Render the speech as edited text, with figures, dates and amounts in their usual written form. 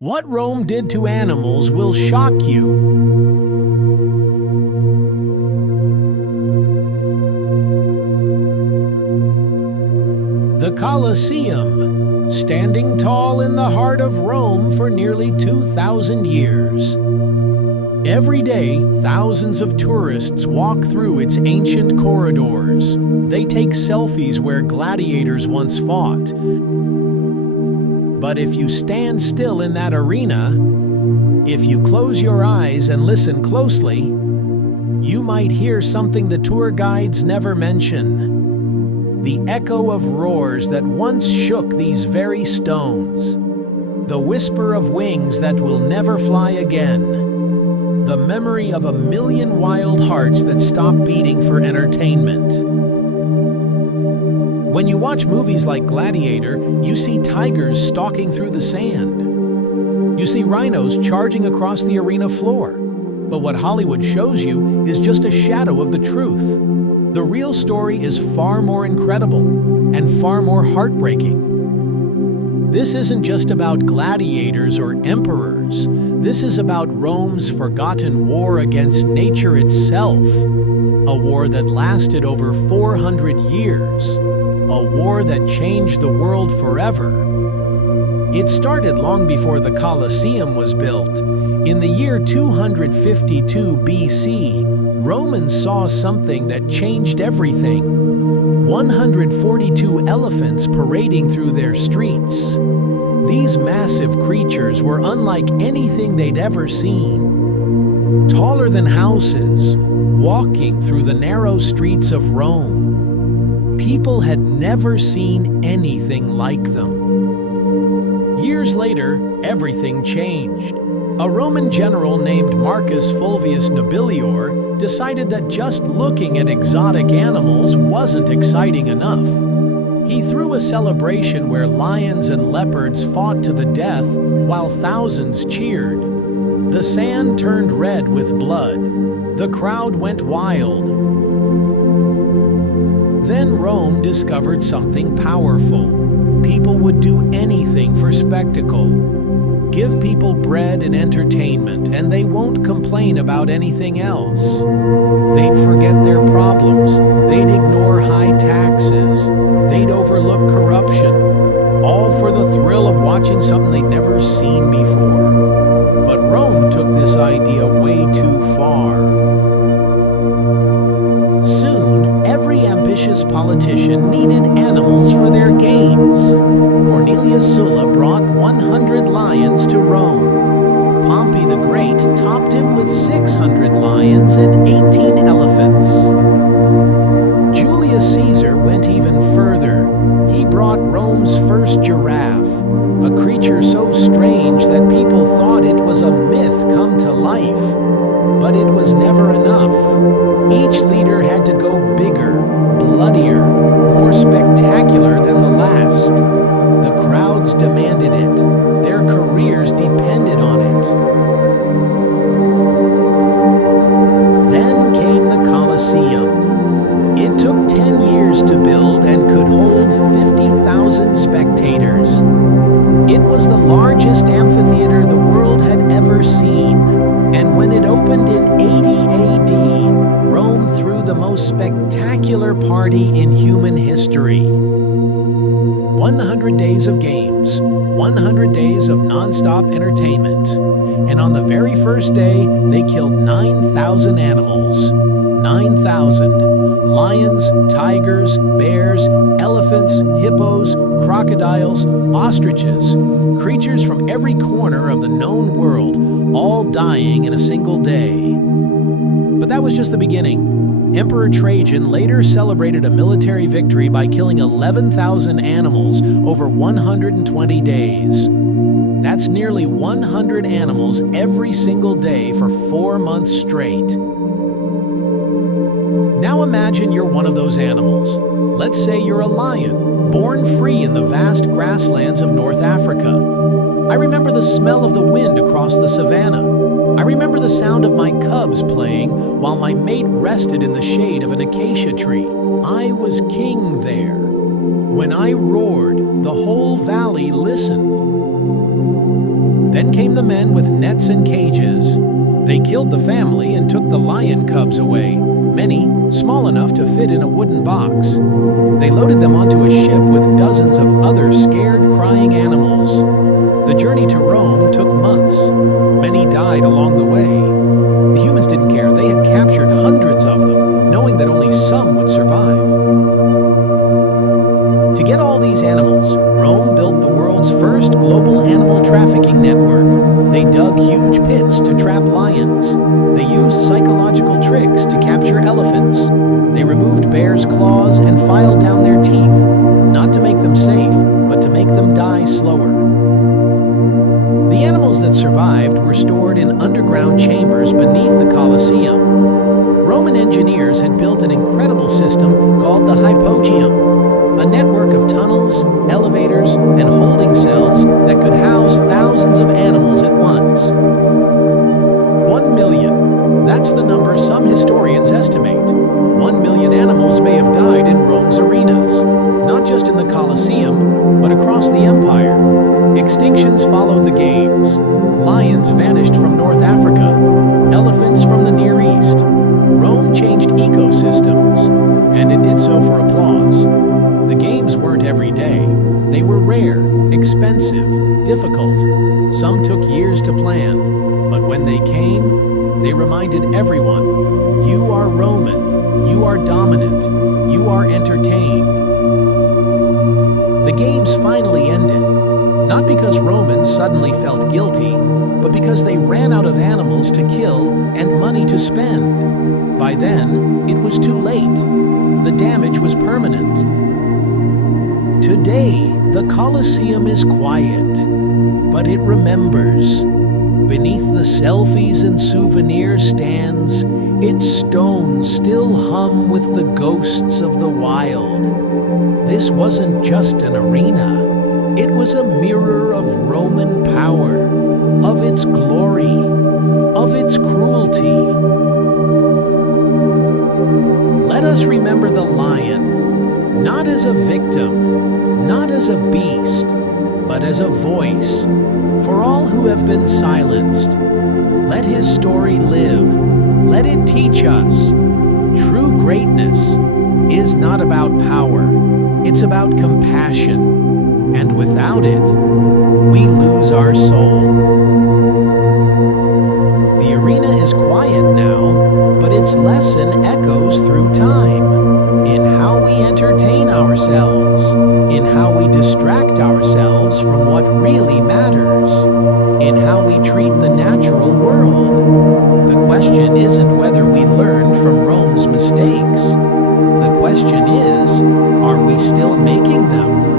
What Rome did to animals will shock you. The Colosseum, standing tall in the heart of Rome for nearly 2,000 years. Every day, thousands of tourists walk through its ancient corridors. They take selfies where gladiators once fought. But if you stand still in that arena, if you close your eyes and listen closely, you might hear something the tour guides never mention. The echo of roars that once shook these very stones. The whisper of wings that will never fly again. The memory of 1,000,000 wild hearts that stop beating for entertainment. When you watch movies like Gladiator, you see tigers stalking through the sand. You see rhinos charging across the arena floor. But what Hollywood shows you is just a shadow of the truth. The real story is far more incredible and far more heartbreaking. This isn't just about gladiators or emperors. This is about Rome's forgotten war against nature itself. A war that lasted over 400 years. A war that changed the world forever. It started long before the Colosseum was built. In the year 252 BC, Romans saw something that changed everything. 142 elephants parading through their streets. These massive creatures were unlike anything they'd ever seen. Taller than houses, walking through the narrow streets of Rome. People had never seen anything like them. Years later, everything changed. A Roman general named Marcus Fulvius Nobilior decided that just looking at exotic animals wasn't exciting enough. He threw a celebration where lions and leopards fought to the death while thousands cheered. The sand turned red with blood. The crowd went wild. Then Rome discovered something powerful. People would do anything for spectacle. Give people bread and entertainment, and they won't complain about anything else. They'd forget their problems. They'd ignore high taxes. They'd overlook corruption. All for the thrill of watching something they'd never seen before. But Rome took this idea way too far. Soon, every ambitious politician needed animals for their games. Cornelius Sulla brought 100 lions to Rome. Pompey the Great topped him with 600 lions and 18 elephants. Julius Caesar went even further. He brought Rome's first giraffe, a creature so strange that people thought it was a myth come to life. But it was never enough. Each leader had to go bigger, bloodier, more spectacular than the last. The crowds demanded it. Their careers depended on it. Then came the Colosseum. It took 10 years to build and could hold 50,000 spectators. It was the largest amphitheater the world had ever seen. And when it opened in 80 AD, Rome threw the most spectacular party in human history. 100 days of games, 100 days of non-stop entertainment. And on the very first day, they killed 9,000 animals. 9,000. Lions, tigers, bears, elephants, hippos, crocodiles, ostriches. Creatures from every corner of the known world, all dying in a single day. But that was just the beginning. Emperor Trajan later celebrated a military victory by killing 11,000 animals over 120 days. That's nearly 100 animals every single day for 4 months straight. Now imagine you're one of those animals. Let's say you're a lion, born free in the vast grasslands of North Africa. I remember the smell of the wind across the savannah. I remember the sound of my cubs playing while my mate rested in the shade of an acacia tree. I was king there. When I roared, the whole valley listened. Then came the men with nets and cages. They killed the family and took the lion cubs away, many small enough to fit in a wooden box. They loaded them onto a ship with dozens of other scared, crying animals. The journey to Rome took months. Many died along the way. The humans didn't care. They had captured hundreds of them, knowing that only some would survive. To get all these animals, Rome built the world's first global animal trafficking network. They dug huge pits to trap lions. They used psychological tricks to capture elephants. They removed bears' claws and filed down their teeth, not to make them safe, but to make them die slower. The animals that survived were stored in underground chambers beneath the Colosseum. Roman engineers had built an incredible system called the hypogeum, a network of tunnels, elevators, and holding cells that could house thousands of animals at once. 1 million. That's the number some historians estimate. 1 million animals may have died in Rome's arenas, not just in the Colosseum, but across the empire. Extinctions followed the games. Lions vanished from North Africa, elephants from the Near East. Rome changed ecosystems, and it did so for applause. The games weren't every day. They were rare, expensive, difficult. Some took years to plan, but when they came, they reminded everyone, you are Roman, you are dominant, you are entertained. The games finally ended, not because Romans suddenly felt guilty, but because they ran out of animals to kill and money to spend. By then, it was too late. The damage was permanent. Today, the Colosseum is quiet, but it remembers. Beneath the selfies and souvenir stands, its stones still hum with the ghosts of the wild. This wasn't just an arena. It was a mirror of Roman power, of its glory, of its cruelty. Let us remember the lion, not as a victim, not as a beast, but as a voice. For all who have been silenced, let his story live. Let it teach us. True greatness is not about power. It's about compassion. And without it, we lose our soul. The arena is quiet now, but its lesson echoes through time. In how we entertain ourselves, in how we distract ourselves from what really matters, in how we treat the natural world. The question isn't whether we learned from Rome's mistakes. The question is, are we still making them?